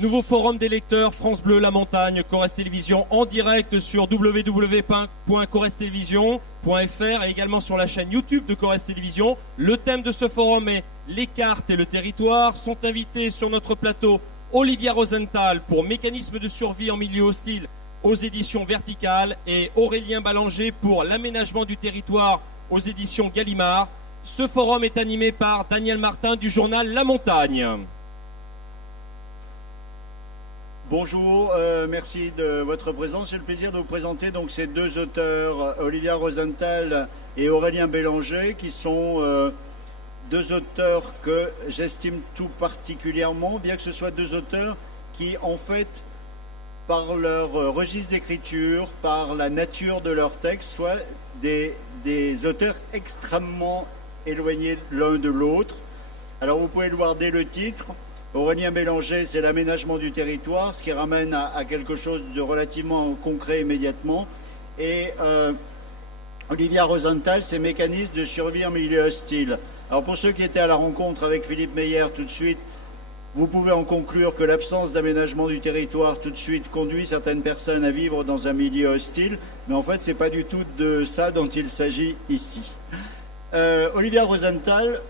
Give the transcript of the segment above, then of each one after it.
Nouveau forum des lecteurs, France Bleu, La Montagne, Corrèze Télévision, en direct sur www.corrèze-télévision.fr et également sur la chaîne YouTube de Corrèze Télévision. Le thème de ce forum est les cartes et le territoire. Sont invités sur notre plateau Olivia Rosenthal pour Mécanisme de survie en milieu hostile aux éditions Verticales et Aurélien Ballanger pour l'aménagement du territoire aux éditions Gallimard. Ce forum est animé par Daniel Martin du journal La Montagne. Bonjour, merci de votre présence. J'ai le plaisir de vous présenter donc ces deux auteurs, Olivia Rosenthal et Aurélien Ballanger, qui sont deux auteurs que j'estime tout particulièrement, bien que ce soit deux auteurs qui, en fait, par leur registre d'écriture, par la nature de leurs textes, soient des auteurs extrêmement éloignés l'un de l'autre. Alors vous pouvez le voir dès le titre. Aurélien Ballanger, c'est l'aménagement du territoire, ce qui ramène à quelque chose de relativement concret immédiatement. Et Olivia Rosenthal, c'est mécanisme de survie en milieu hostile. Alors pour ceux qui étaient à la rencontre avec Philippe Meyer tout de suite, vous pouvez en conclure que l'absence d'aménagement du territoire tout de suite conduit certaines personnes à vivre dans un milieu hostile. Mais en fait, ce n'est pas du tout de ça dont il s'agit ici. Olivia Rosenthal,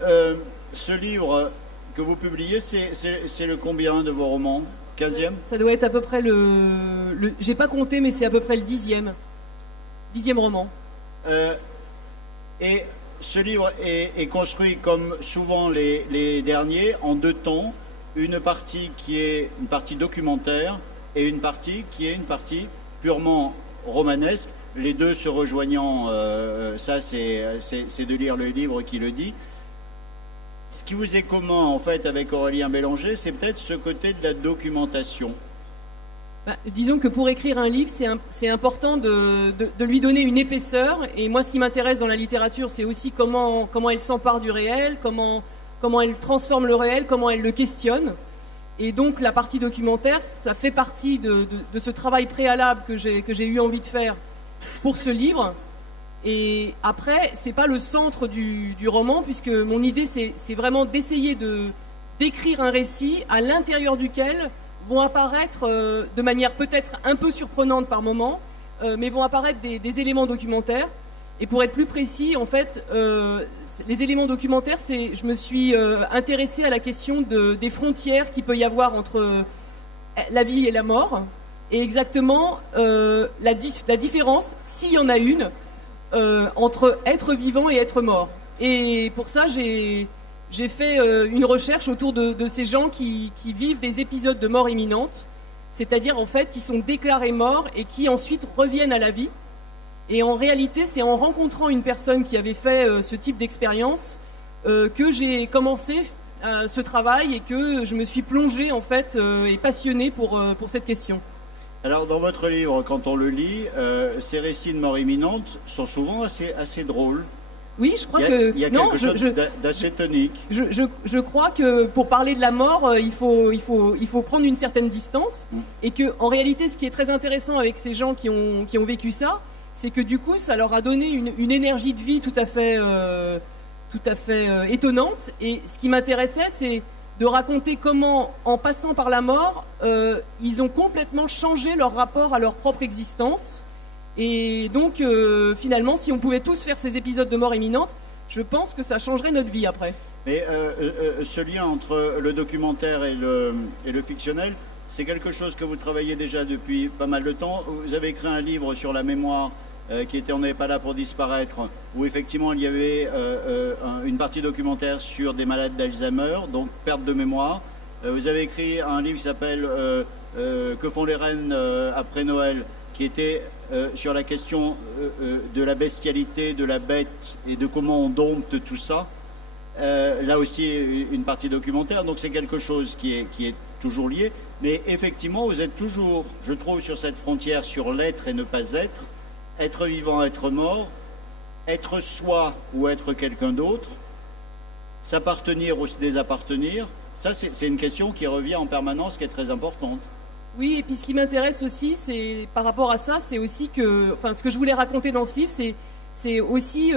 ce livre que vous publiez, c'est le combien de vos romans? 15e? Ça doit être à peu près j'ai pas compté, mais c'est à peu près le 10e roman. Et ce livre est construit, comme souvent les derniers, en deux temps. Une partie qui est une partie documentaire et une partie qui est une partie purement romanesque. Les deux se rejoignant, ça c'est de lire le livre qui le dit. Ce qui vous est commun, en fait, avec Aurélien Ballanger, c'est peut-être ce côté de la documentation. Disons que pour écrire un livre, c'est important de lui donner une épaisseur. Et moi, ce qui m'intéresse dans la littérature, c'est aussi comment elle s'empare du réel, comment elle transforme le réel, comment elle le questionne. Et donc, la partie documentaire, ça fait partie de ce travail préalable que j'ai eu envie de faire pour ce livre. Et après, c'est pas le centre du roman, puisque mon idée, c'est vraiment d'essayer d'écrire un récit à l'intérieur duquel vont apparaître, de manière peut-être un peu surprenante par moment, mais vont apparaître des éléments documentaires. Et pour être plus précis, en fait, les éléments documentaires, je me suis intéressée à la question des frontières qu'il peut y avoir entre la vie et la mort, et exactement la différence, s'il y en a une, entre être vivant et être mort. Et pour ça, j'ai fait une recherche autour de ces gens qui vivent des épisodes de mort imminente, c'est-à-dire en fait qui sont déclarés morts et qui ensuite reviennent à la vie. Et en réalité, c'est en rencontrant une personne qui avait fait ce type d'expérience que j'ai commencé ce travail et que je me suis plongée en fait et passionnée pour cette question. Alors, dans votre livre, quand on le lit, ces récits de mort imminente sont souvent assez drôles. Oui, je crois que... Il y a quelque chose d'assez tonique. Je crois que pour parler de la mort, il faut prendre une certaine distance. Et que, en réalité, ce qui est très intéressant avec ces gens qui ont vécu ça, c'est que du coup, ça leur a donné une énergie de vie tout à fait étonnante. Et ce qui m'intéressait, c'est de raconter comment, en passant par la mort, ils ont complètement changé leur rapport à leur propre existence. Et donc, finalement, si on pouvait tous faire ces épisodes de mort imminente, je pense que ça changerait notre vie après. Mais ce lien entre le documentaire et le fictionnel, c'est quelque chose que vous travaillez déjà depuis pas mal de temps. Vous avez écrit un livre sur la mémoire qui était « On n'est pas là pour disparaître », où effectivement il y avait une partie documentaire sur des malades d'Alzheimer, donc perte de mémoire. Vous avez écrit un livre qui s'appelle « Que font les reines après Noël », qui était sur la question de la bestialité, de la bête et de comment on dompte tout ça. Là aussi, une partie documentaire, donc c'est quelque chose qui est toujours lié. Mais effectivement, vous êtes toujours, je trouve, sur cette frontière, sur l'être et ne pas être vivant, être mort, être soi ou être quelqu'un d'autre, s'appartenir ou se désappartenir. Ça, c'est une question qui revient en permanence, qui est très importante. Oui, et puis ce qui m'intéresse aussi, c'est par rapport à ça, c'est aussi que, enfin, ce que je voulais raconter dans ce livre, c'est aussi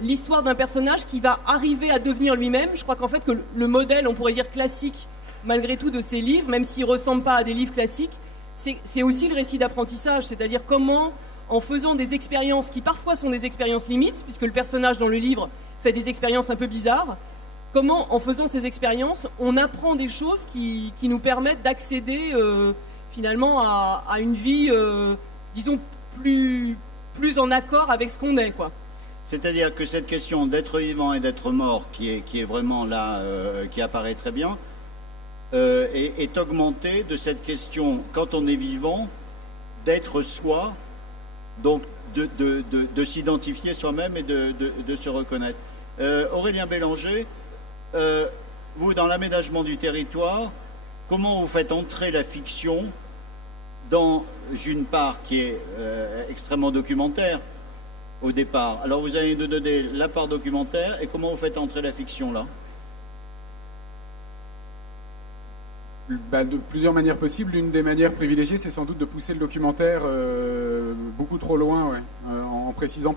l'histoire d'un personnage qui va arriver à devenir lui-même. Je crois qu'en fait que le modèle, on pourrait dire classique malgré tout, de ces livres, même s'ils ne ressemblent pas à des livres classiques, c'est aussi le récit d'apprentissage, c'est-à-dire comment, en faisant des expériences qui parfois sont des expériences limites, puisque le personnage dans le livre fait des expériences un peu bizarres, comment, en faisant ces expériences, on apprend des choses qui nous permettent d'accéder finalement à une vie, disons, plus en accord avec ce qu'on est, quoi. C'est-à-dire que cette question d'être vivant et d'être mort, qui est vraiment là, qui apparaît très bien, est augmentée de cette question, quand on est vivant, d'être soi, donc de s'identifier soi-même et de se reconnaître. Aurélien Bélanger, vous, dans l'aménagement du territoire, comment vous faites entrer la fiction dans une part qui est extrêmement documentaire au départ? Alors vous allez nous donner la part documentaire et comment vous faites entrer la fiction là? De plusieurs manières possibles. L'une des manières privilégiées, c'est sans doute de pousser le documentaire beaucoup trop loin, ouais. En précisant.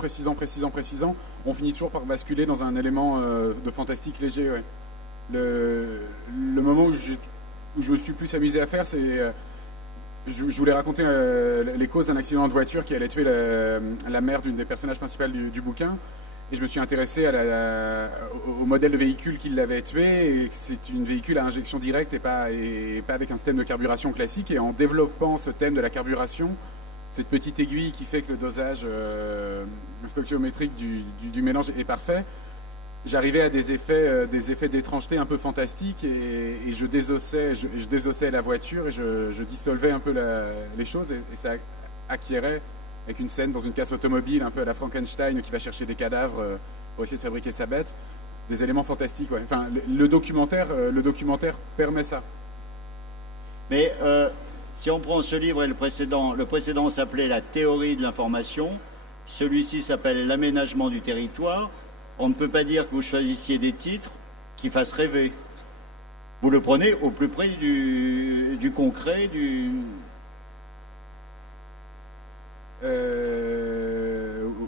On finit toujours par basculer dans un élément de fantastique léger. Ouais. Le moment où je me suis plus amusé à faire, c'est... je voulais raconter les causes d'un accident de voiture qui allait tuer la mère d'une des personnages principales du bouquin. Et je me suis intéressé au modèle de véhicule qui l'avait tué, et que c'est un véhicule à injection directe et pas avec un système de carburation classique. Et en développant ce thème de la carburation, cette petite aiguille qui fait que le dosage stoichiométrique du mélange est parfait, j'arrivais à des effets d'étrangeté un peu fantastiques, et je désossais la voiture et je dissolvais un peu les choses, et ça acquérait, avec une scène dans une casse automobile un peu à la Frankenstein qui va chercher des cadavres pour essayer de fabriquer sa bête, des éléments fantastiques. Ouais. Enfin, le documentaire permet ça. Mais si on prend ce livre et le précédent s'appelait La théorie de l'information, celui-ci s'appelle L'aménagement du territoire. On ne peut pas dire que vous choisissiez des titres qui fassent rêver. Vous le prenez au plus près du concret,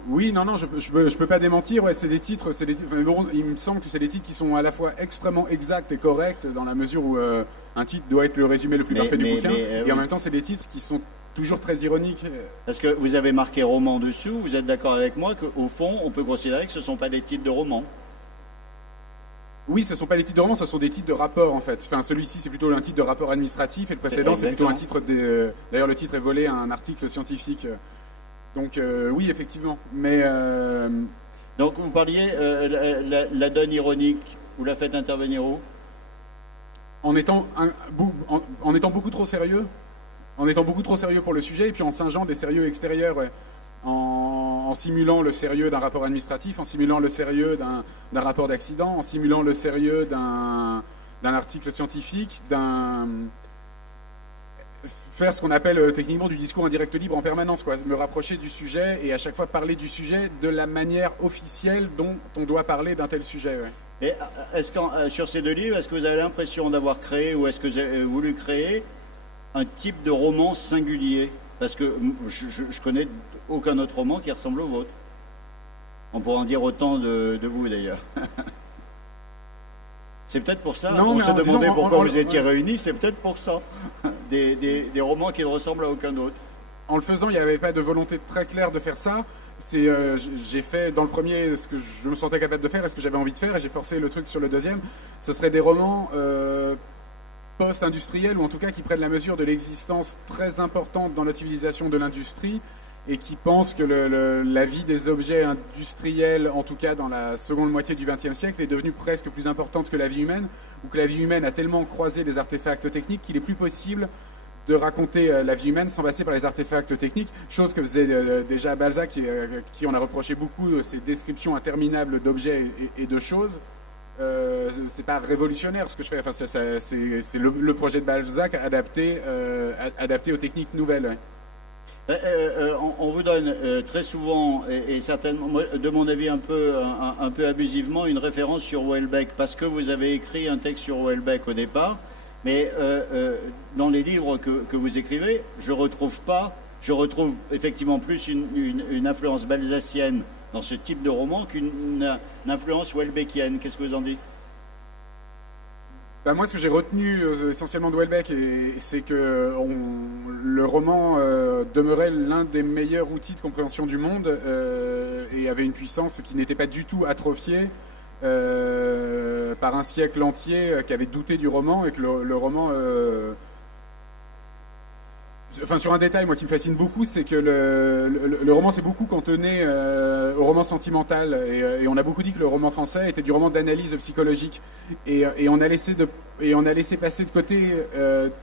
Oui, non, je peux pas démentir. Ouais, c'est des titres. Bon, il me semble que c'est des titres qui sont à la fois extrêmement exacts et corrects, dans la mesure où un titre doit être le résumé le plus parfait du bouquin, et en même temps, c'est des titres qui sont toujours très ironiques. Parce que vous avez marqué roman dessous. Vous êtes d'accord avec moi qu'au fond, on peut considérer que ce ne sont pas des titres de romans? Oui, ce ne sont pas des titres de romans, ce sont des titres de rapport, en fait. Enfin, celui-ci, c'est plutôt un titre de rapport administratif, et le précédent, c'est plutôt un titre d'ailleurs, le titre est volé à un article scientifique. Donc, oui, effectivement. Mais... Donc, vous parliez, la donne ironique, vous la faites intervenir où? En étant beaucoup trop sérieux. En étant beaucoup trop sérieux pour le sujet, et puis en singeant des sérieux extérieurs, ouais. En simulant le sérieux d'un rapport administratif, en simulant le sérieux d'un rapport d'accident, en simulant le sérieux d'un article scientifique, faire ce qu'on appelle techniquement du discours indirect libre en permanence, quoi. Me rapprocher du sujet et à chaque fois parler du sujet de la manière officielle dont on doit parler d'un tel sujet. Ouais. Et est-ce que sur ces deux livres, est-ce que vous avez l'impression d'avoir créé, ou est-ce que vous avez voulu créer un type de roman singulier? Parce que je connais aucun autre roman qui ressemble au vôtre. On pourrait en dire autant de vous d'ailleurs. C'est peut-être pour ça, on se demandait pourquoi vous étiez réunis, c'est peut-être pour ça. Des romans qui ne ressemblent à aucun autre. En le faisant, il n'y avait pas de volonté très claire de faire ça. J'ai fait dans le premier ce que je me sentais capable de faire et ce que j'avais envie de faire, et j'ai forcé le truc sur le deuxième. Ce serait des romans post-industriels, ou en tout cas qui prennent la mesure de l'existence très importante dans notre civilisation de l'industrie, et qui pensent que la vie des objets industriels, en tout cas dans la seconde moitié du XXe siècle, est devenue presque plus importante que la vie humaine, ou que la vie humaine a tellement croisé des artefacts techniques qu'il est plus possible de raconter la vie humaine sans passer par les artefacts techniques, chose que faisait déjà Balzac, qui en a reproché beaucoup ces descriptions interminables d'objets et de choses. C'est pas révolutionnaire ce que je fais, enfin, c'est le projet de Balzac adapté aux techniques nouvelles. Ouais. On vous donne très souvent, et certainement, de mon avis un peu abusivement, une référence sur Houellebecq, parce que vous avez écrit un texte sur Houellebecq au départ, mais dans les livres que vous écrivez, je retrouve effectivement plus une influence balzacienne dans ce type de roman qu'une influence houellebecquienne. Qu'est-ce que vous en dites? Moi, ce que j'ai retenu essentiellement de Houellebecq, c'est que le roman demeurait l'un des meilleurs outils de compréhension du monde et avait une puissance qui n'était pas du tout atrophiée par un siècle entier qui avait douté du roman et que le roman... sur un détail, moi, qui me fascine beaucoup, c'est que le roman s'est beaucoup cantonné au roman sentimental, et on a beaucoup dit que le roman français était du roman d'analyse psychologique, et on a laissé passer de côté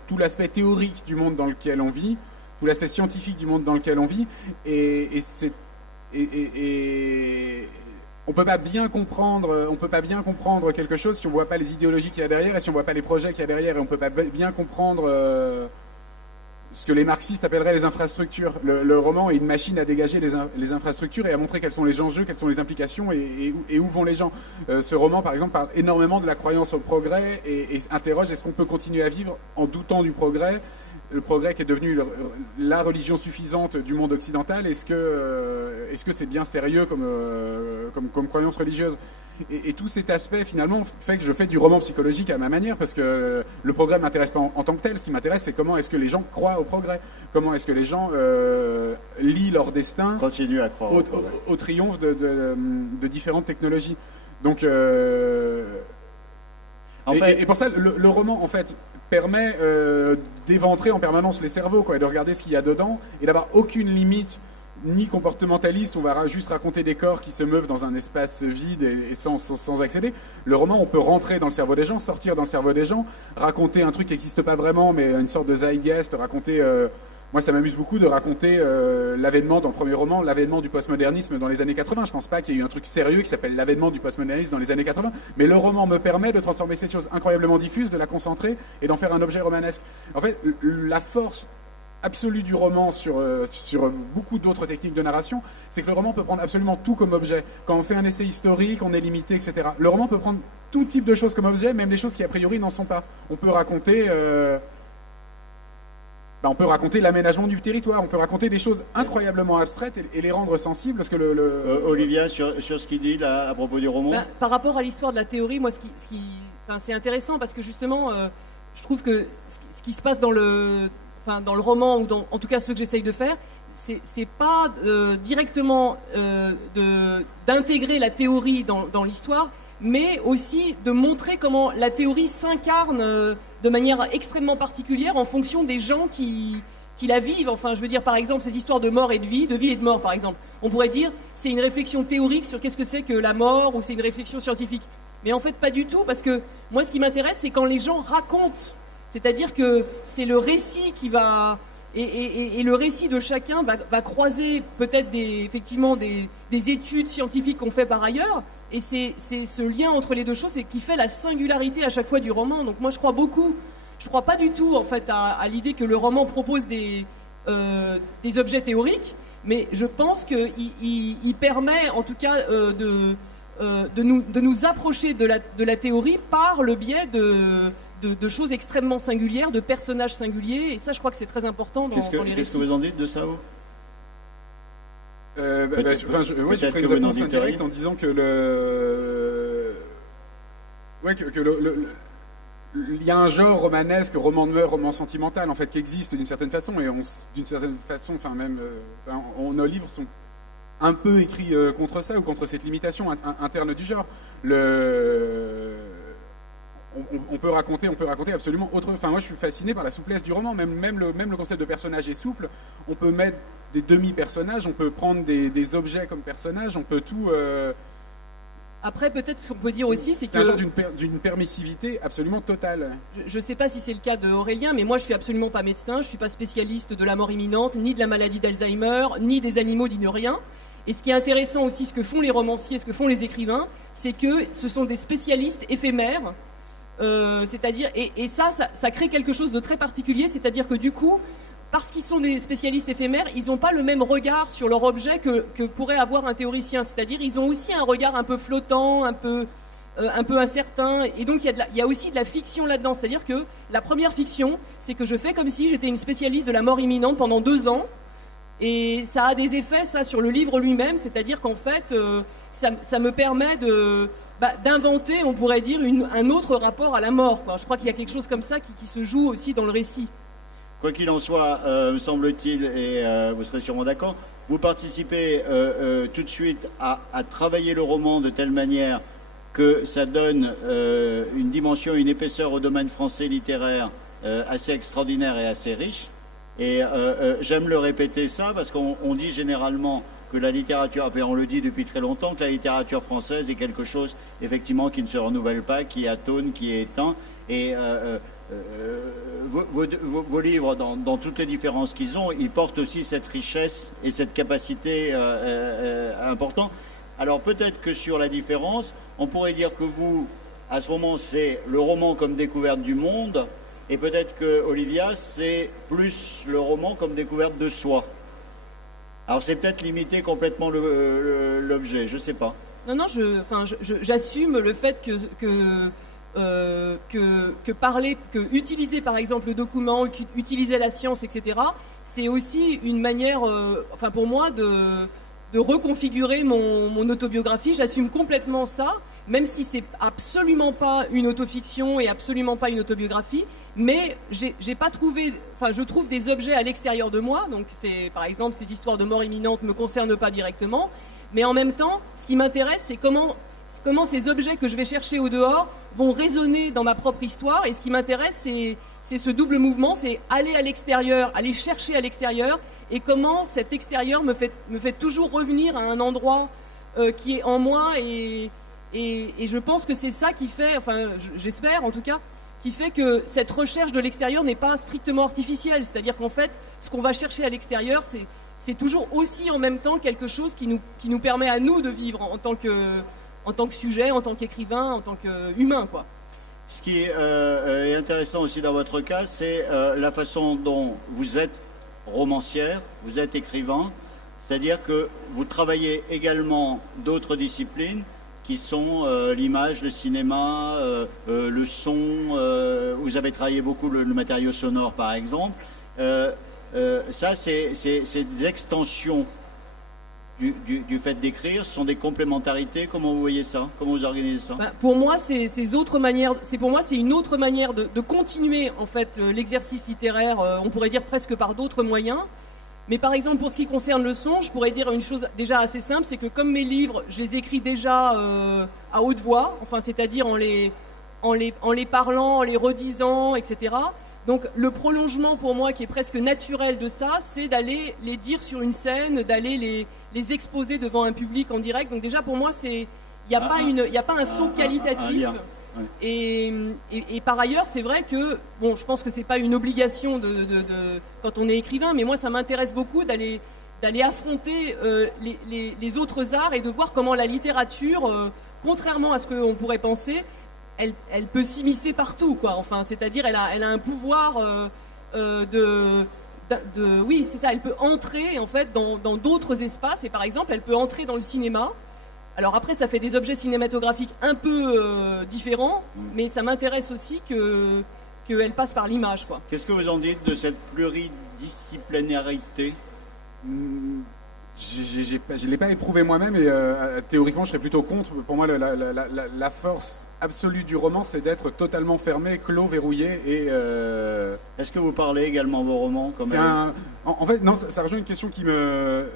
tout l'aspect théorique du monde dans lequel on vit, tout l'aspect scientifique du monde dans lequel on vit, et on peut pas bien comprendre quelque chose si on voit pas les idéologies qu'il y a derrière et si on voit pas les projets qu'il y a derrière, et on peut pas bien comprendre ce que les marxistes appelleraient les infrastructures. Le roman est une machine à dégager les infrastructures et à montrer quels sont les enjeux, quelles sont les implications et où vont les gens. Ce roman, par exemple, parle énormément de la croyance au progrès et interroge est-ce qu'on peut continuer à vivre en doutant du progrès, le progrès qui est devenu la religion suffisante du monde occidental. Est-ce que c'est bien sérieux comme croyance religieuse? Et tout cet aspect, finalement, fait que je fais du roman psychologique à ma manière, parce que le progrès ne m'intéresse pas en tant que tel. Ce qui m'intéresse, c'est comment est-ce que les gens croient au progrès. Comment est-ce que les gens lient leur destin Continuent à croire au triomphe de différentes technologies. Donc, et pour ça, le roman, en fait, permet d'éventrer en permanence les cerveaux, et de regarder ce qu'il y a dedans, et d'avoir aucune limite ni comportementaliste, on va juste raconter des corps qui se meuvent dans un espace vide et sans accéder. Le roman, on peut rentrer dans le cerveau des gens, sortir dans le cerveau des gens, raconter un truc qui n'existe pas vraiment, mais une sorte de zeitgeist, raconter... moi, ça m'amuse beaucoup de raconter l'avènement, dans le premier roman, l'avènement du postmodernisme dans les années 80. Je pense pas qu'il y ait eu un truc sérieux qui s'appelle l'avènement du postmodernisme dans les années 80, mais le roman me permet de transformer cette chose incroyablement diffuse, de la concentrer et d'en faire un objet romanesque. En fait, la force absolue du roman sur beaucoup d'autres techniques de narration, c'est que le roman peut prendre absolument tout comme objet. Quand on fait un essai historique, on est limité, etc. Le roman peut prendre tout type de choses comme objet, même des choses qui a priori n'en sont pas. On peut raconter l'aménagement du territoire, on peut raconter des choses incroyablement abstraites et les rendre sensibles, parce que Olivia, sur ce qu'il dit là à propos du roman. Par rapport à l'histoire de la théorie, moi, c'est intéressant parce que justement, je trouve que ce qui se passe dans le roman, ou en tout cas ce que j'essaye de faire, c'est pas directement d'intégrer la théorie dans l'histoire, mais aussi de montrer comment la théorie s'incarne de manière extrêmement particulière en fonction des gens qui la vivent. Enfin, je veux dire, par exemple, ces histoires de mort et de vie et de mort, par exemple. On pourrait dire, c'est une réflexion théorique sur qu'est-ce que c'est que la mort, ou c'est une réflexion scientifique. Mais en fait, pas du tout, parce que moi, ce qui m'intéresse, c'est quand les gens racontent. C'est-à-dire que c'est le récit qui va... Et le récit de chacun va croiser peut-être effectivement des études scientifiques qu'on fait par ailleurs. Et c'est ce lien entre les deux choses qui fait la singularité à chaque fois du roman. Donc moi, je crois pas du tout en fait à l'idée que le roman propose des objets théoriques, mais je pense qu'il permet en tout cas de nous approcher de la théorie par le biais de choses extrêmement singulières, de personnages singuliers, et ça je crois que c'est très important dans les récits. Qu'est-ce que vous en dites de ça, vous? Je ferai une réponse indirecte en disant que il y a un genre romanesque, roman de meurtre, roman sentimental, en fait, qui existe d'une certaine façon, et d'une certaine façon, nos livres sont un peu écrits contre ça, ou contre cette limitation interne du genre. On peut raconter absolument autre. Enfin, moi, je suis fasciné par la souplesse du roman. Même le concept de personnage est souple. On peut mettre des demi-personnages, on peut prendre des objets comme personnages, on peut tout. Après, peut-être qu'on peut dire aussi, c'est que... C'est un genre d'une permissivité absolument totale. Je ne sais pas si c'est le cas d'Aurélien, mais moi, je suis absolument pas médecin. Je suis pas spécialiste de la mort imminente, ni de la maladie d'Alzheimer, ni des animaux d'ignorien. Et ce qui est intéressant aussi, ce que font les romanciers, ce que font les écrivains, c'est que ce sont des spécialistes éphémères. C'est-à-dire, et ça crée quelque chose de très particulier, c'est-à-dire que du coup, parce qu'ils sont des spécialistes éphémères, ils n'ont pas le même regard sur leur objet que pourrait avoir un théoricien. C'est-à-dire, ils ont aussi un regard un peu flottant, un peu incertain, et donc il y a aussi de la fiction là-dedans. C'est-à-dire que la première fiction, c'est que je fais comme si j'étais une spécialiste de la mort imminente pendant 2 ans, et ça a des effets, ça, sur le livre lui-même, c'est-à-dire qu'en fait, ça me permet d'inventer, on pourrait dire, un autre rapport à la mort, quoi. Je crois qu'il y a quelque chose comme ça qui se joue aussi dans le récit. Quoi qu'il en soit, me semble-t-il, et vous serez sûrement d'accord, vous participez tout de suite à travailler le roman de telle manière que ça donne une dimension, une épaisseur au domaine français littéraire assez extraordinaire et assez riche. Et j'aime le répéter ça parce qu'on dit généralement que la littérature, on le dit depuis très longtemps, que la littérature française est quelque chose effectivement qui ne se renouvelle pas, qui atone, qui est éteint. Et vos livres, dans toutes les différences qu'ils ont, ils portent aussi cette richesse et cette capacité importante. Alors peut-être que sur la différence, on pourrait dire que vous, à ce moment, c'est le roman comme découverte du monde, et peut-être que Olivia, c'est plus le roman comme découverte de soi. Alors c'est peut-être limiter complètement l'objet, je ne sais pas. Non, j'assume le fait que utiliser par exemple le document, utiliser la science, etc., c'est aussi une manière, pour moi, de reconfigurer mon autobiographie. J'assume complètement ça, même si c'est absolument pas une autofiction et absolument pas une autobiographie. Mais j'ai pas trouvé, je trouve des objets à l'extérieur de moi. Donc par exemple, ces histoires de mort imminente me concernent pas directement. Mais en même temps, ce qui m'intéresse, c'est comment ces objets que je vais chercher au dehors vont résonner dans ma propre histoire. Et ce qui m'intéresse, c'est ce double mouvement, c'est aller à l'extérieur, aller chercher à l'extérieur, et comment cet extérieur me fait toujours revenir à un endroit qui est en moi. Et je pense que c'est ça qui fait, j'espère en tout cas, qui fait que cette recherche de l'extérieur n'est pas strictement artificielle. C'est-à-dire qu'en fait, ce qu'on va chercher à l'extérieur, c'est toujours aussi en même temps quelque chose qui nous permet à nous de vivre en tant que sujet, en tant qu'écrivain, en tant qu'humain, quoi. Ce qui est intéressant aussi dans votre cas, c'est la façon dont vous êtes romancière, vous êtes écrivain, c'est-à-dire que vous travaillez également d'autres disciplines qui sont l'image, le cinéma, le son, vous avez travaillé beaucoup le matériau sonore par exemple. Ça, c'est des extensions du fait d'écrire, ce sont des complémentarités. Comment vous voyez ça? Comment vous organisez ça? Pour moi, c'est une autre manière de continuer en fait l'exercice littéraire, on pourrait dire presque par d'autres moyens. Mais par exemple, pour ce qui concerne le son, je pourrais dire une chose déjà assez simple, c'est que comme mes livres, je les écris déjà à haute voix, c'est-à-dire en les parlant, en les redisant, etc. Donc le prolongement pour moi qui est presque naturel de ça, c'est d'aller les dire sur une scène, d'aller les exposer devant un public en direct. Donc déjà pour moi, il n'y a pas un saut qualitatif. Et par ailleurs, c'est vrai que, je pense que c'est pas une obligation quand on est écrivain, mais moi ça m'intéresse beaucoup d'aller affronter les autres arts et de voir comment la littérature, contrairement à ce qu'on pourrait penser, elle peut s'immiscer partout, quoi. C'est-à-dire elle a un pouvoir oui, c'est ça, elle peut entrer en fait dans d'autres espaces, et par exemple elle peut entrer dans le cinéma. Alors après, ça fait des objets cinématographiques un peu différents, mais ça m'intéresse aussi qu'elle passe par l'image, quoi. Qu'est-ce que vous en dites de cette pluridisciplinarité? Je ne l'ai pas éprouvé moi-même, et théoriquement, je serais plutôt contre. Pour moi, la force absolue du roman, c'est d'être totalement fermé, clos, verrouillé. Et est-ce que vous parlez également vos romans quand même? En fait, non, ça rejoint une question qui me...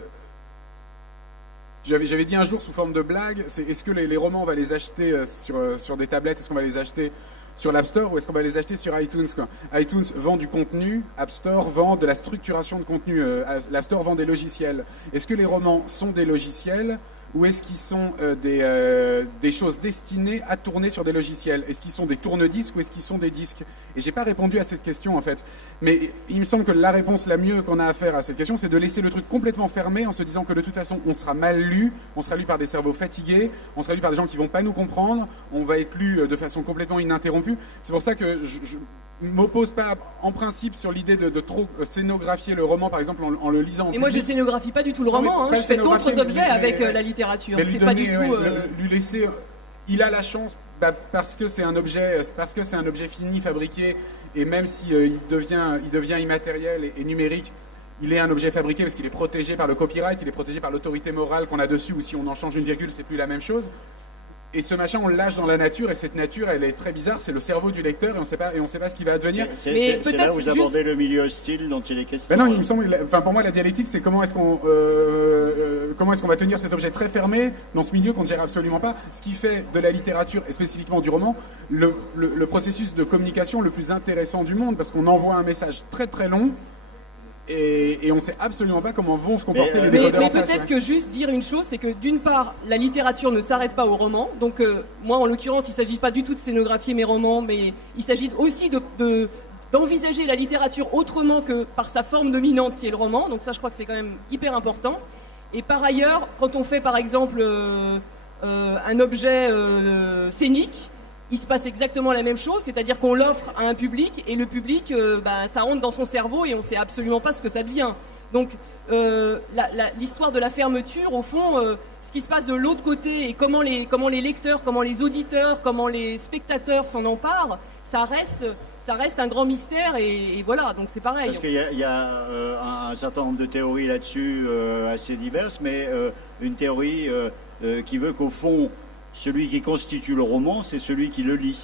J'avais dit un jour sous forme de blague, c'est est-ce que les romans on va les acheter sur des tablettes, est-ce qu'on va les acheter sur l'App Store ou est-ce qu'on va les acheter sur iTunes, quoi. iTunes vend du contenu, App Store vend de la structuration de contenu, l'App Store vend des logiciels. Est-ce que les romans sont des logiciels ou est-ce qu'ils sont des choses destinées à tourner sur des logiciels? Est-ce qu'ils sont des tourne-disques ou est-ce qu'ils sont des disques? Et j'ai pas répondu à cette question en fait. Mais il me semble que la réponse la mieux qu'on a à faire à cette question, c'est de laisser le truc complètement fermé en se disant que de toute façon on sera mal lu, on sera lu par des cerveaux fatigués, on sera lu par des gens qui vont pas nous comprendre, on va être lu de façon complètement ininterrompue. C'est pour ça que je m'oppose pas en principe sur l'idée de trop scénographier le roman, par exemple en le lisant. Et moi, je scénographie pas du tout le roman. Je fais d'autres objets avec la littérature. C'est pas du tout. Lui laisser. Il a la chance parce que c'est un objet, fini, fabriqué, et même si il devient immatériel et numérique, il est un objet fabriqué parce qu'il est protégé par le copyright, il est protégé par l'autorité morale qu'on a dessus. Ou si on en change une virgule, c'est plus la même chose. Et ce machin, on le lâche dans la nature, et cette nature, elle est très bizarre. C'est le cerveau du lecteur, et on sait pas ce qui va advenir. C'est Mais là où vous peut-être abordez le milieu hostile dont il est question. Ben non, il me semble. Enfin, pour moi, la dialectique, c'est comment est-ce qu'on va tenir cet objet très fermé dans ce milieu qu'on ne gère absolument pas. Ce qui fait de la littérature et spécifiquement du roman le processus de communication le plus intéressant du monde, parce qu'on envoie un message très très long. Et on ne sait absolument pas comment vont se comporter les décodeurs Mais en face. peut-être que juste dire une chose, c'est que d'une part, la littérature ne s'arrête pas au roman. Donc moi, en l'occurrence, il ne s'agit pas du tout de scénographier mes romans, mais il s'agit aussi d'envisager la littérature autrement que par sa forme dominante qui est le roman. Donc ça, je crois que c'est quand même hyper important. Et par ailleurs, quand on fait par exemple un objet scénique, il se passe exactement la même chose, c'est-à-dire qu'on l'offre à un public et le public, ça rentre dans son cerveau et on ne sait absolument pas ce que ça devient. Donc l'histoire de la fermeture, au fond, ce qui se passe de l'autre côté et comment les lecteurs, comment les auditeurs, comment les spectateurs s'en emparent, ça reste un grand mystère et voilà, donc c'est pareil. Parce qu'il y a un certain nombre de théories là-dessus assez diverses, mais une théorie qui veut qu'au fond, celui qui constitue le roman, c'est celui qui le lit.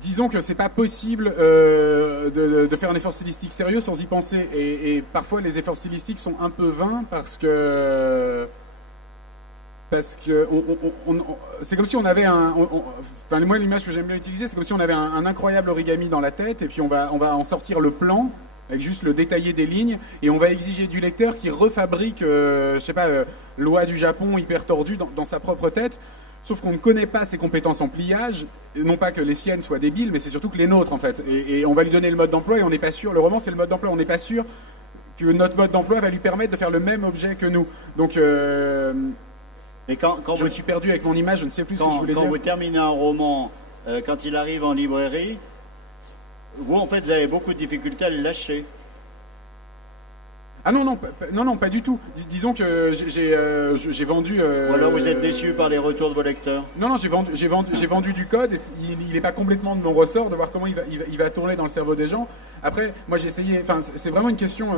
Disons que c'est pas possible de faire un effort stylistique sérieux sans y penser. Et parfois, les efforts stylistiques sont un peu vains parce que c'est comme si on avait moi, l'image que j'aime bien utiliser, c'est comme si on avait un incroyable origami dans la tête et puis on va en sortir le plan avec juste le détaillé des lignes, et on va exiger du lecteur qu'il refabrique, loi du Japon hyper tordue dans sa propre tête, sauf qu'on ne connaît pas ses compétences en pliage, non pas que les siennes soient débiles, mais c'est surtout que les nôtres, en fait. Et on va lui donner le mode d'emploi, et on n'est pas sûr, le roman c'est le mode d'emploi, on n'est pas sûr que notre mode d'emploi va lui permettre de faire le même objet que nous. Donc, mais quand je me suis perdu avec mon image, je ne sais plus ce que je voulais dire. Quand vous terminez un roman, quand il arrive en librairie, vous, en fait, vous avez beaucoup de difficultés à le lâcher. Ah non, pas du tout. Disons que j'ai vendu... Ou alors vous êtes déçu par les retours de vos lecteurs? Non, j'ai vendu du code, et il n'est pas complètement de mon ressort de voir comment il va tourner dans le cerveau des gens. Après, moi j'ai essayé... Enfin, c'est vraiment une question...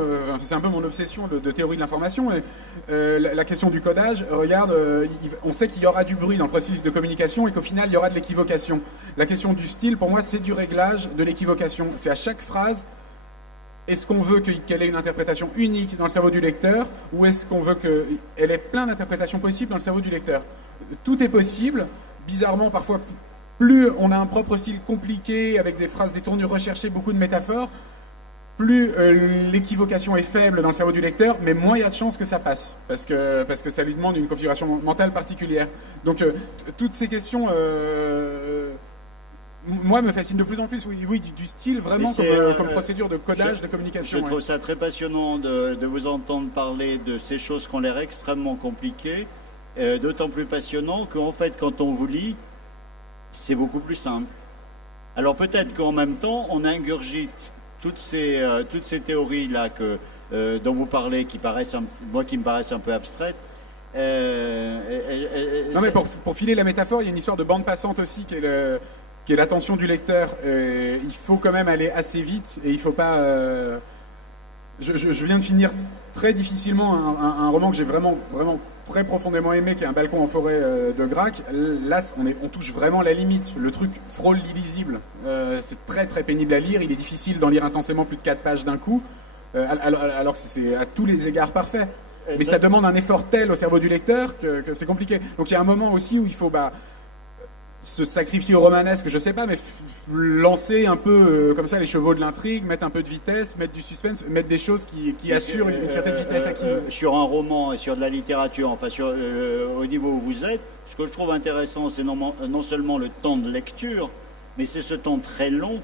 c'est un peu mon obsession de théorie de l'information. La question du codage, regarde, on sait qu'il y aura du bruit dans le processus de communication et qu'au final, il y aura de l'équivocation. La question du style, pour moi, c'est du réglage de l'équivocation. C'est à chaque phrase... Est-ce qu'on veut qu'elle ait une interprétation unique dans le cerveau du lecteur, ou est-ce qu'on veut qu'elle ait plein d'interprétations possibles dans le cerveau du lecteur? Tout est possible. Bizarrement, parfois, plus on a un propre style compliqué, avec des phrases, des tournures recherchées, beaucoup de métaphores, plus l'équivocation est faible dans le cerveau du lecteur, mais moins il y a de chances que ça passe, parce que ça lui demande une configuration mentale particulière. Donc, toutes ces questions... moi, me fascine de plus en plus, oui, du style, vraiment comme procédure de codage, de communication. Je trouve ça très passionnant de vous entendre parler de ces choses qui ont l'air extrêmement compliquées, d'autant plus passionnant qu'en fait, quand on vous lit, c'est beaucoup plus simple. Alors peut-être qu'en même temps, on ingurgite toutes ces théories-là dont vous parlez, qui me paraissent un peu abstraites. Non, mais pour filer la métaphore, il y a une histoire de bande passante aussi qui est l'attention du lecteur. Il faut quand même aller assez vite, et il faut pas... Je viens de finir très difficilement un roman que j'ai vraiment très profondément aimé, qui est Un balcon en forêt de Gracq. Là, on touche vraiment la limite. Le truc frôle l'illisible. C'est très très pénible à lire. Il est difficile d'en lire intensément plus de 4 pages d'un coup, alors que c'est à tous les égards parfait. Mais ça demande un effort tel au cerveau du lecteur que c'est compliqué. Donc il y a un moment aussi où il faut... se sacrifier au romanesque, je sais pas, mais lancer un peu comme ça les chevaux de l'intrigue, mettre un peu de vitesse, mettre du suspense, mettre des choses qui assurent une certaine vitesse acquise. Sur un roman et sur de la littérature, enfin au niveau où vous êtes, ce que je trouve intéressant, c'est non seulement le temps de lecture, mais c'est ce temps très long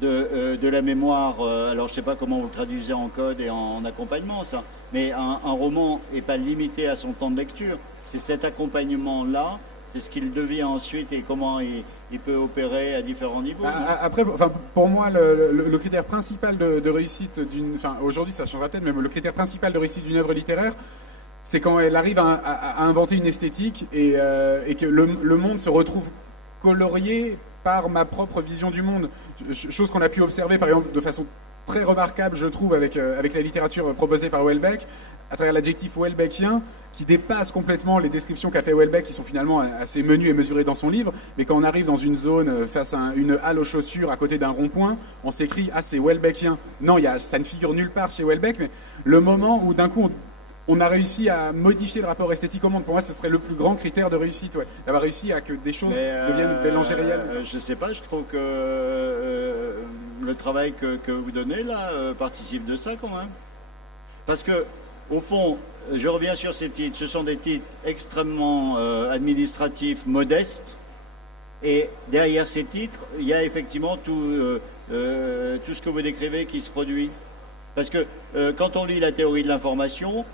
de la mémoire. Alors je sais pas comment vous le traduisez en code et en accompagnement, ça, mais un roman n'est pas limité à son temps de lecture. C'est cet accompagnement-là. C'est ce qu'il devient ensuite et comment il peut opérer à différents niveaux. Après, pour moi, le critère principal de réussite aujourd'hui ça changera peut-être, mais le critère principal de réussite d'une œuvre littéraire, c'est quand elle arrive à inventer une esthétique et que le monde se retrouve colorié par ma propre vision du monde. Chose qu'on a pu observer, par exemple, de façon très remarquable, je trouve, avec la littérature proposée par Houellebecq, à travers l'adjectif Houellebecquien, qui dépasse complètement les descriptions qu'a fait Houellebecq, qui sont finalement assez menues et mesurées dans son livre. Mais quand on arrive dans une zone face à une halle aux chaussures à côté d'un rond-point, on s'écrie « Ah, c'est Houellebecquien ». Non, ça ne figure nulle part chez Houellebecq, mais le moment où d'un coup on a réussi à modifier le rapport esthétique au monde, pour moi, ce serait le plus grand critère de réussite, ouais. D'avoir réussi à que des choses deviennent mélangées réelles. Je sais pas, je trouve que le travail que vous donnez là participe de ça quand même. Parce que, au fond, je reviens sur ces titres, ce sont des titres extrêmement administratifs, modestes, et derrière ces titres, il y a effectivement tout ce que vous décrivez qui se produit. Parce que quand on lit la théorie de l'information,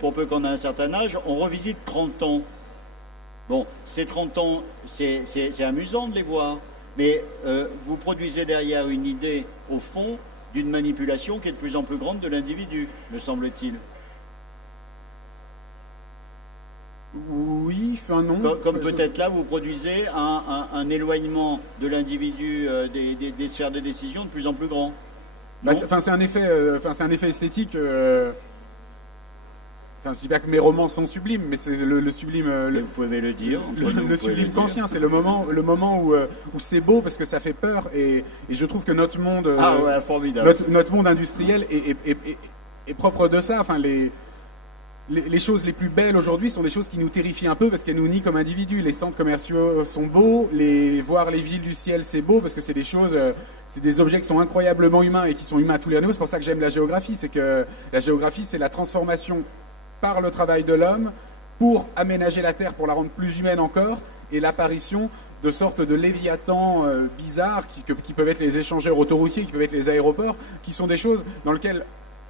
pour peu qu'on ait un certain âge, on revisite 30 ans. Bon, ces 30 ans, c'est amusant de les voir, mais vous produisez derrière une idée, au fond, d'une manipulation qui est de plus en plus grande de l'individu, me semble-t-il. Oui, enfin non. Comme peut-être là, vous produisez un éloignement de l'individu des sphères de décision de plus en plus grand. C'est un effet esthétique. Enfin, je dis pas que mes romans sont sublimes, mais c'est le sublime. Vous pouvez le dire. Le sublime kantien, c'est le moment où c'est beau parce que ça fait peur et je trouve que notre monde, formidable. Notre monde industriel est propre de ça. Enfin, les choses les plus belles aujourd'hui sont des choses qui nous terrifient un peu parce qu'elles nous nient comme individus. Les centres commerciaux sont beaux, voir les villes du ciel, c'est beau parce que c'est des choses, c'est des objets qui sont incroyablement humains et qui sont humains à tous les niveaux. C'est pour ça que j'aime la géographie, c'est que la géographie, c'est la transformation par le travail de l'homme pour aménager la Terre, pour la rendre plus humaine encore, et l'apparition de sortes de léviathans bizarres qui peuvent être les échangeurs autoroutiers, qui peuvent être les aéroports, qui sont des choses dans lesquelles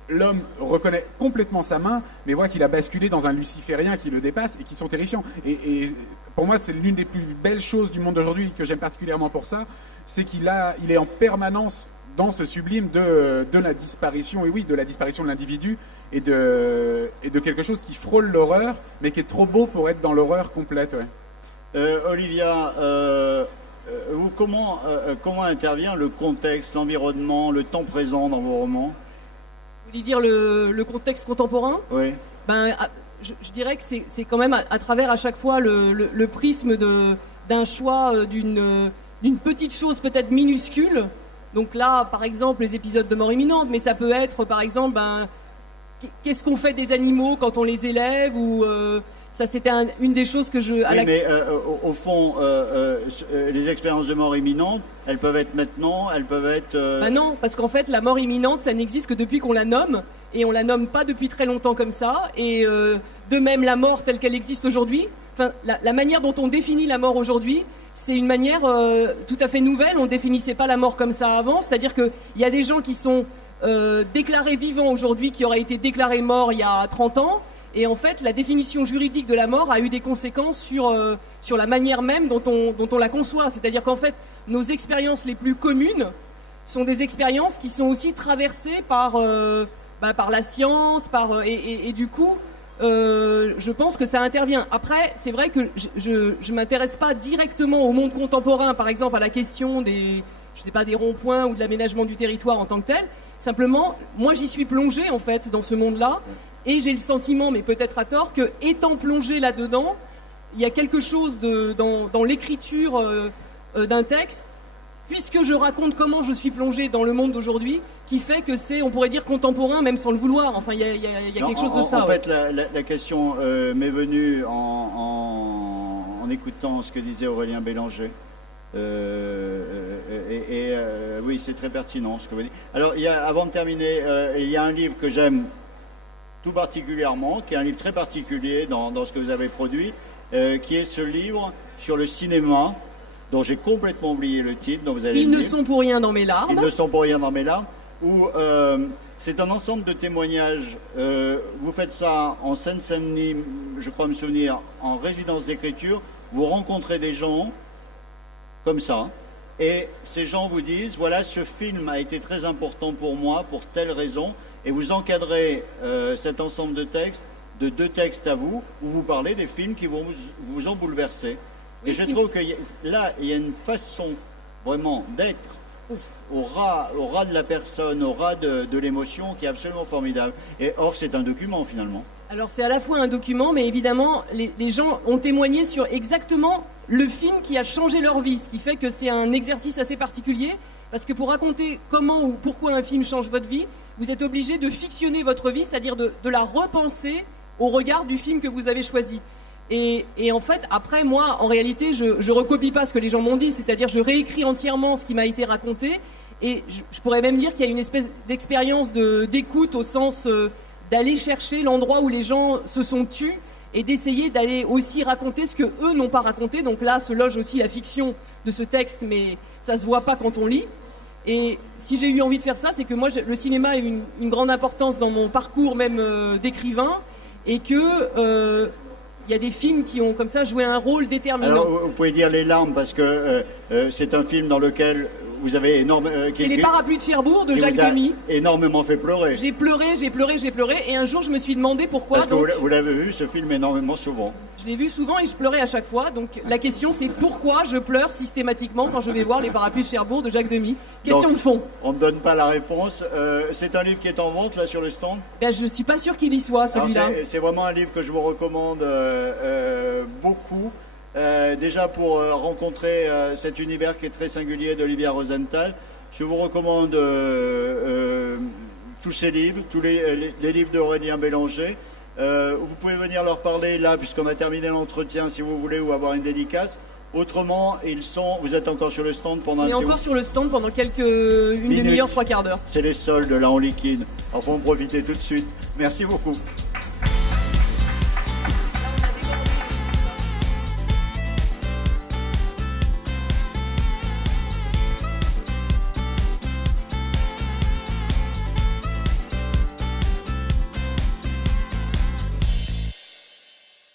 l'homme reconnaît complètement sa main, mais voit qu'il a basculé dans un luciférien qui le dépasse et qui sont terrifiants. Et pour moi, c'est l'une des plus belles choses du monde d'aujourd'hui que j'aime particulièrement pour ça, c'est qu'il est en permanence dans ce sublime de la disparition, et oui, de la disparition de l'individu et de quelque chose qui frôle l'horreur, mais qui est trop beau pour être dans l'horreur complète. Ouais. Olivia, vous, comment intervient le contexte, l'environnement, le temps présent dans vos romans ? Vous voulez dire le contexte contemporain ? Oui. Je dirais que c'est quand même à travers à chaque fois le prisme d'un choix d'une petite chose peut-être minuscule. Donc là, par exemple, les épisodes de mort imminente, mais ça peut être, par exemple, qu'est-ce qu'on fait des animaux quand on les élève ou ça, c'était une des choses que au fond, les expériences de mort imminente, elles peuvent être maintenant, elles peuvent être... non, parce qu'en fait, la mort imminente, ça n'existe que depuis qu'on la nomme, et on la nomme pas depuis très longtemps comme ça, et de même, la mort telle qu'elle existe aujourd'hui, la manière dont on définit la mort aujourd'hui, c'est une manière tout à fait nouvelle. On ne définissait pas la mort comme ça avant. C'est-à-dire qu'il y a des gens qui sont déclarés vivants aujourd'hui, qui auraient été déclarés morts il y a 30 ans. Et en fait, la définition juridique de la mort a eu des conséquences sur la manière même dont on la conçoit. C'est-à-dire qu'en fait, nos expériences les plus communes sont des expériences qui sont aussi traversées par la science, et du coup... je pense que ça intervient. Après, c'est vrai que je m'intéresse pas directement au monde contemporain, par exemple à la question des ronds-points ou de l'aménagement du territoire en tant que tel. Simplement, moi j'y suis plongée en fait dans ce monde-là, et j'ai le sentiment, mais peut-être à tort, que étant plongée là-dedans, il y a quelque chose dans l'écriture d'un texte, puisque je raconte comment je suis plongée dans le monde d'aujourd'hui, qui fait que c'est, on pourrait dire, contemporain, même sans le vouloir. Enfin, il y a quelque chose de ça. En fait, la question m'est venue en écoutant ce que disait Aurélien Bélanger. Oui, c'est très pertinent ce que vous dites. Alors, avant de terminer, il y a un livre que j'aime tout particulièrement, qui est un livre très particulier dans ce que vous avez produit, qui est ce livre sur le cinéma, dont j'ai complètement oublié le titre. Dont vous allez Ils ne sont pour rien dans mes larmes. Ils ne sont pour rien dans mes larmes. Où c'est un ensemble de témoignages. Vous faites ça en Seine-Saint-Denis, je crois me souvenir, en résidence d'écriture. Vous rencontrez des gens comme ça. Et ces gens vous disent, voilà, ce film a été très important pour moi, pour telle raison. Et vous encadrez cet ensemble de textes, de 2 textes à vous, où vous parlez des films qui vous ont bouleversé. Et je trouve que là, il y a une façon vraiment d'être au ras de la personne, au ras de l'émotion, qui est absolument formidable. Et or, c'est un document finalement. Alors c'est à la fois un document, mais évidemment, les gens ont témoigné sur exactement le film qui a changé leur vie, ce qui fait que c'est un exercice assez particulier, parce que pour raconter comment ou pourquoi un film change votre vie, vous êtes obligé de fictionner votre vie, c'est-à-dire de la repenser au regard du film que vous avez choisi. Et en fait, après, moi, en réalité, je recopie pas ce que les gens m'ont dit, c'est-à-dire je réécris entièrement ce qui m'a été raconté, et je pourrais même dire qu'il y a une espèce d'expérience d'écoute au sens d'aller chercher l'endroit où les gens se sont tus et d'essayer d'aller aussi raconter ce que eux n'ont pas raconté. Donc là se loge aussi la fiction de ce texte, mais ça se voit pas quand on lit. Et si j'ai eu envie de faire ça, c'est que moi, le cinéma a une grande importance dans mon parcours même d'écrivain, et que il y a des films qui ont comme ça joué un rôle déterminant. Alors, vous pouvez dire les larmes, parce que c'est un film dans lequel vous avez c'est Les Parapluies de Cherbourg de Jacques Demy. Énormément fait pleurer. J'ai pleuré, et un jour je me suis demandé pourquoi. Parce que vous l'avez vu, ce film, énormément souvent. Je l'ai vu souvent et je pleurais à chaque fois. Donc la question, c'est pourquoi je pleure systématiquement quand je vais voir Les Parapluies de Cherbourg de Jacques Demy. Question de fond. On ne donne pas la réponse. C'est un livre qui est en vente là sur le stand. Ben, je suis pas sûr qu'il y soit, celui-là. C'est vraiment un livre que je vous recommande beaucoup. Déjà pour rencontrer cet univers qui est très singulier d'Olivia Rosenthal, je vous recommande tous ces livres, tous les livres d'Aurélien Bélanger. Vous pouvez venir leur parler là, puisqu'on a terminé l'entretien, si vous voulez, ou avoir une dédicace. Autrement, vous êtes encore sur le stand pendant On est encore sur le stand pendant une demi-heure, 3/4 d'heure. C'est les soldes là en liquide. Alors faut en profiter tout de suite. Merci beaucoup.